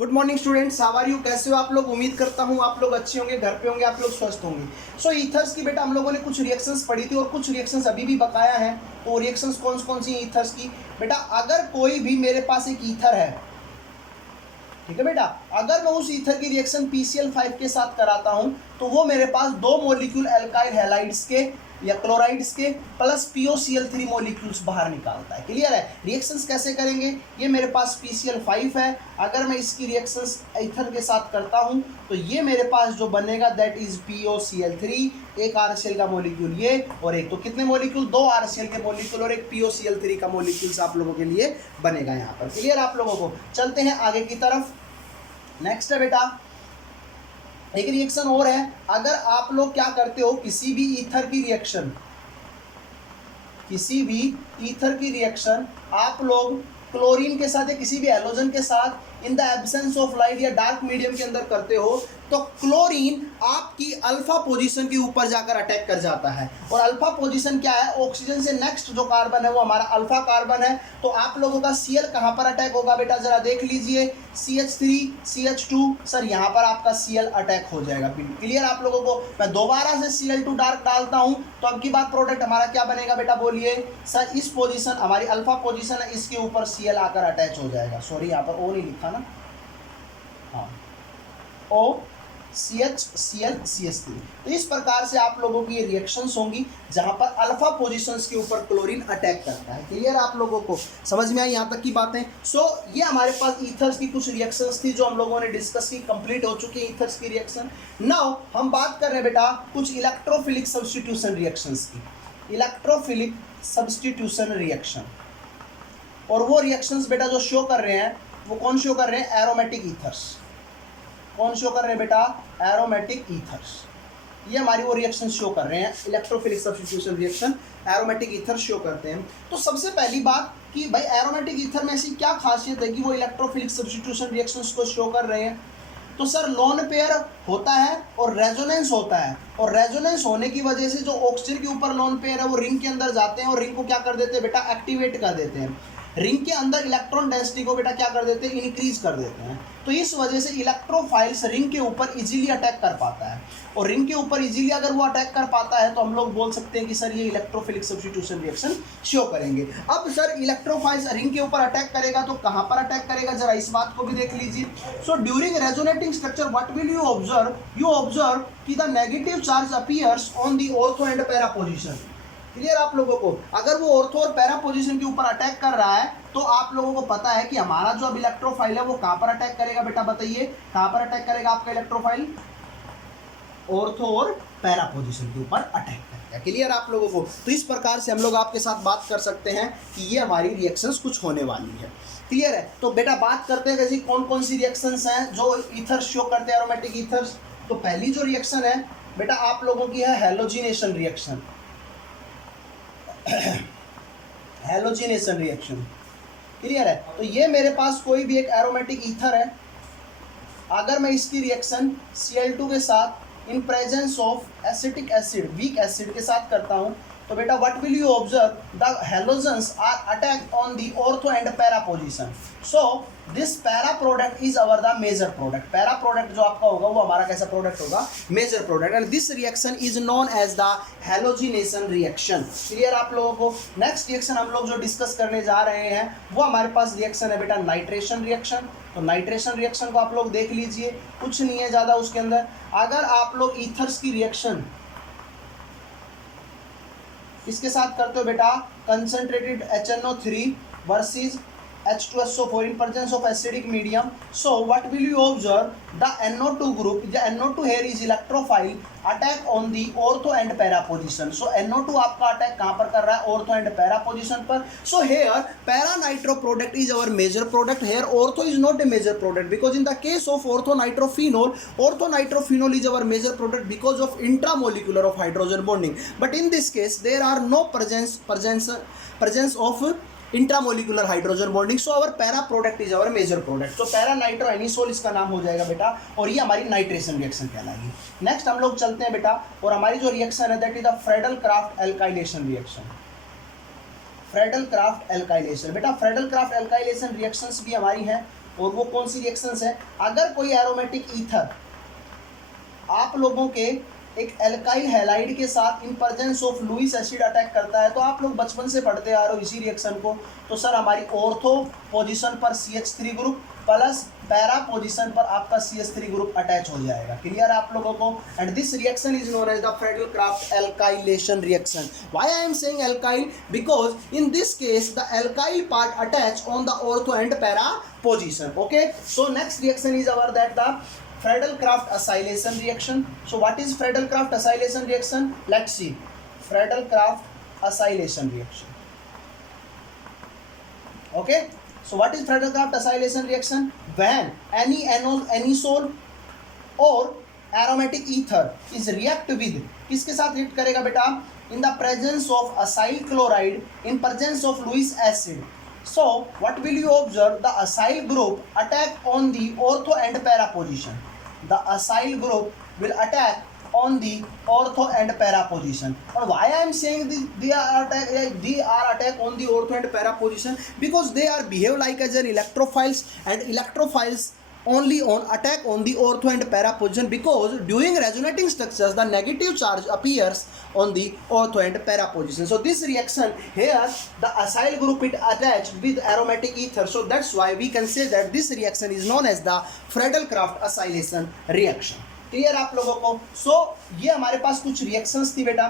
Good morning students, how are you? कैसे हो आप लोग? उम्मीद करता हूँ आप लोग अच्छे होंगे, घर पे होंगे, आप लोग स्वस्थ होंगे। सो ईथर्स की बेटा हम लोगों ने कुछ रिएक्शंस पढ़ी थी और कुछ रिएक्शंस अभी भी बकाया है। तो रिएक्शंस कौन सी ईथर्स की? बेटा अगर कोई भी मेरे पास एक ईथर है, ठीक है बेटा, अगर मैं उस ईथर की रिएक्शन PCl5 के साथ कराता हूं तो वो मेरे पास दो मॉलिक्यूल एल्काइल हैलाइड्स के या क्लोराइड्स के प्लस POCl3 मॉलिक्यूल्स बाहर निकालता है। क्लियर है? रिएक्शंस कैसे करेंगे? ये मेरे पास PCl5 है, अगर मैं इसकी रिएक्शंस ईथर के साथ करता हूं तो ये मेरे पास जो बनेगा दैट इज POCl3, एक RCl का मॉलिक्यूल ये और एक, तो कितने मॉलिक्यूल? दो RCl के मॉलिक्यूल और एक POCl3 का मॉलिक्यूल्स आप लोगों के लिए बनेगा यहाँ पर। क्लियर आप लोगों को? चलते हैं आगे की तरफ। नेक्स्ट है बेटा एक रिएक्शन और है। अगर आप लोग क्या करते हो, किसी भी ईथर की रिएक्शन आप लोग क्लोरीन के साथ या किसी भी हैलोजन के साथ in the absence of light या डार्क मीडियम के अंदर करते हो तो क्लोरीन आपकी अल्फा पोजीशन के ऊपर जाकर अटैक कर जाता है। और अल्फा पोजीशन क्या है? ऑक्सीजन से नेक्स्ट जो कार्बन है वो हमारा अल्फा कार्बन है। तो आप लोगों का Cl कहाँ पर अटैक होगा बेटा? जरा देख लीजिए, CH3 CH2, सर यहाँ पर आपका Cl अटैक हो जाएगा। क्लियर आप लोगों को? मैं दोबारा से Cl2 डार्क डालता हूँ तो अब की बात प्रोडक्ट हमारा क्या बनेगा बेटा? बोलिए सर। इस पोजीशन हमारी अल्फा पोजीशन है, इसके ऊपर Cl आकर अटैच हो जाएगा। सॉरी यहाँ पर O नहीं लिखा ना, हाँ, O CH Cl CH3। तो इस प्रकार से आप लोगों की ये रिएक्शंस होंगी जहां पर अल्फा पोजीशंस के ऊपर क्लोरीन अटैक करता है। क्लियर आप लोगों को? समझ में आई यहाँ तक की बातें? सो ये हमारे पास ईथर्स की कुछ रिएक्शंस थी जो हम लोगों ने डिस्कस की, कंप्लीट हो चुकी है ईथर्स की रिएक्शन। नाउ हम बात कर रहे हैं बेटा कुछ इलेक्ट्रोफिलिक सब्स्टिट्यूशन रिएक्शंस की। इलेक्ट्रोफिलिक सब्स्टिट्यूशन रिएक्शन, और वो रिएक्शंस बेटा जो शो कर रहे हैं वो कौन शो कर रहे हैं? Aromatic ethers. कौन शो कर रहे हैं बेटा? Aromatic ethers. ये हमारी वो रिएक्शन शो कर रहे हैं, electrophilic substitution reaction aromatic ether show करते हैं। तो सबसे पहली बात कि भाई एरोमेटिक ईथर में ऐसी क्या खासियत है कि वो इलेक्ट्रोफिलिक सब्स्टिट्यूशन रिएक्शंस को शो कर रहे हैं? तो सर लोन पेयर होता है और रेजोनेंस होता है, और रेजोनेंस होने की वजह से जो ऑक्सीजन के ऊपर लोन पेयर है वो रिंग के अंदर जाते हैं और रिंग को क्या कर देते हैं बेटा? एक्टिवेट कर देते हैं। रिंग के अंदर इलेक्ट्रॉन डेंसिटी को बेटा क्या कर देते हैं? इंक्रीज कर देते हैं। तो इस वजह से इलेक्ट्रोफाइल्स रिंग के ऊपर इजीली अटैक कर पाता है, और रिंग के ऊपर इजीली अगर वो अटैक कर पाता है तो हम लोग बोल सकते हैं कि सर ये इलेक्ट्रोफिलिक सब्स्टिट्यूशन रिएक्शन शो करेंगे। अब सर इलेक्ट्रोफाइल्स रिंग के ऊपर अटैक करेगा तो कहां पर अटैक करेगा? जरा इस बात को भी देख लीजिए। So during resonating structure what will you observe? You observe कि the negative charge appears on the ortho and para position. Clear आप लोगों को? अगर वो ऑर्थो और पैरा पोजीशन के ऊपर अटैक कर रहा है तो आप लोगों को पता है कि हमारा जो अब इलेक्ट्रोफाइल है वो कहां पर अटैक करेगा बेटा? बताइए कहां पर अटैक करेगा आपका इलेक्ट्रोफाइल? ऑर्थो और पैरा पोजीशन के ऊपर अटैक करेगा। क्लियर आप लोगों को? तो इस प्रकार से हम लोग आपके साथ बात कर सकते हैं कि ये हमारी रिएक्शंस कुछ होने वाली है। क्लियर है? तो बेटा बात करते हैं कैसी कौन कौन सी रिएक्शंस हैं जो ईथर शो करते हैं, एरोमेटिक ईथर्स। तो पहली जो रिएक्शन है बेटा आप लोगों की है halogenation reaction. Halogenation reaction. Clear है? तो ये मेरे पास कोई भी एक एरोमेटिक ईथर है, अगर मैं इसकी रिएक्शन Cl2 के साथ in presence of acetic acid, weak acid के साथ करता हूं तो बेटा what will you observe? The halogens are attacked on the ortho and para position. So this para product is our the major product. Para product जो आपका होगा वो हमारा कैसा प्रोडक्ट होगा? Major product. And this reaction is known as the halogenation reaction. Clear आप लोगों को? नेक्स्ट रिएक्शन हम लोग जो डिस्कस करने जा रहे हैं वो हमारे पास रिएक्शन है बेटा नाइट्रेशन रिएक्शन। तो नाइट्रेशन रिएक्शन को आप लोग देख लीजिए, कुछ नहीं है ज़्यादा उसके अंदर। अगर आप लोग ईथर्स की रिएक्शन इसके साथ करते हो बेटा concentrated HNO3 versus H2SO4 in presence of acidic medium, so what will you observe? The NO2 group, the NO2 here is electrophile attack on the ortho and para position. So NO2 आपका attack कहाँ पर कर रहा है? ortho and para position पर. So here para nitro product is our major product. Here ortho is not a major product because in the case of ortho nitrophenol is our major product because of intramolecular of hydrogen bonding. But in this case there are no presence of intramolecular hydrogen bonding. So our para product is our major product. तो para nitro anisole इसका नाम हो जाएगा बेटा, और ये हमारी nitration reaction कहलाएगी। नेक्स्ट हम लोग चलते हैं बेटा, और हमारी जो रिएक्शन है that is the Friedel craft alkylation reaction. Friedel craft alkylation बेटा, फ्रेडल क्राफ्ट एल्काइलेशन रिएक्शंस भी हमारी हैं। और वो कौन सी रिएक्शंस है? अगर कोई एरोमेटिक ईथर आप लोगों के एक एल्काइल हैलाइड के साथ in presence of Lewis acid attack करता है, तो आप लोग बचपन से पढ़ते आ रहे हो इसी रिएक्शन को, तो सर हमारी ऑर्थो पोजीशन पर CH3 group plus para position पर आपका CH3 ग्रुप अटैच हो जाएगा। क्लियर आप लोगों को? And this reaction is known as the Friedel Crafts alkylation reaction. Why I am saying alkyl? Because in this case the alkyl part attach on the ortho and para position. Okay, so next reaction is our that the Friedel-Crafts acylation reaction. So what is Friedel-Crafts acylation reaction? Let's see. Friedel-Crafts acylation reaction. Okay. So what is Friedel-Crafts acylation reaction? When any anisole or aromatic ether is react with, किसके साथ react करेगा बेटा? In the presence of acyl chloride, in presence of Lewis acid. So what will you observe? The acyl group attack on the ortho and para position. The acyl group will attack on the ortho and para position. And why I am saying they are attack on the ortho and para position? Because they are behave like as an electrophiles, and electrophiles only on attack on the ortho and para position, because during resonating structures the negative charge appears on the ortho and para position. So this reaction here, the acyl group it attached with aromatic ether, so that's why we can say that this reaction is known as the Friedel-Crafts acylation reaction. Clear आप लोगों को? सो ये हमारे पास कुछ reactions थी बेटा।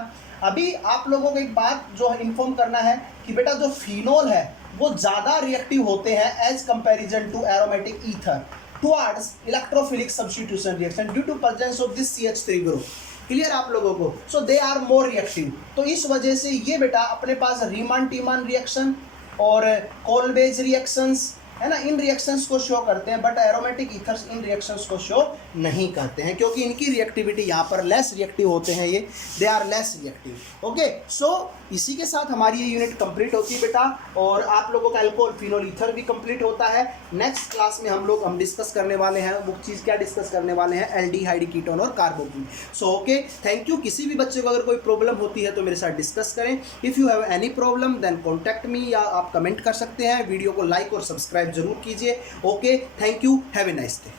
अभी आप लोगों को एक बात जो इन्फॉर्म करना है कि बेटा जो फिनोल है वो ज़्यादा रिएक्टिव होते हैं as comparison to aromatic ether towards electrophilic substitution reaction due to presence of this CH3 group. Clear आप लोगों को? सो दे आर मोर रिएक्टिव। तो इस वजह से ये बेटा अपने पास रीमान टीमान रिएक्शन और कोलबेज रिएक्शंस है ना, इन रिएक्शंस को शो करते हैं, but aromatic ethers in reactions को शो नहीं करते हैं क्योंकि इनकी रिएक्टिविटी यहाँ पर लेस रिएक्टिव होते हैं, ये they are less reactive. Okay, so इसी के साथ हमारी ये यूनिट कंप्लीट होती है बेटा, और आप लोगों का अल्कोहल फिनोल ईथर भी कंप्लीट होता है। नेक्स्ट क्लास में हम डिस्कस करने वाले हैं, वो चीज़ क्या डिस्कस करने वाले हैं? एल्डिहाइड कीटोन और कार्बोकीन। So okay, thank you. किसी भी बच्चे को अगर कोई प्रॉब्लम होती है तो मेरे साथ डिस्कस करें। If you have any problem then contact me, या आप कमेंट कर सकते हैं। वीडियो को लाइक और सब्सक्राइब जरूर कीजिए। Okay, thank you, have a nice day.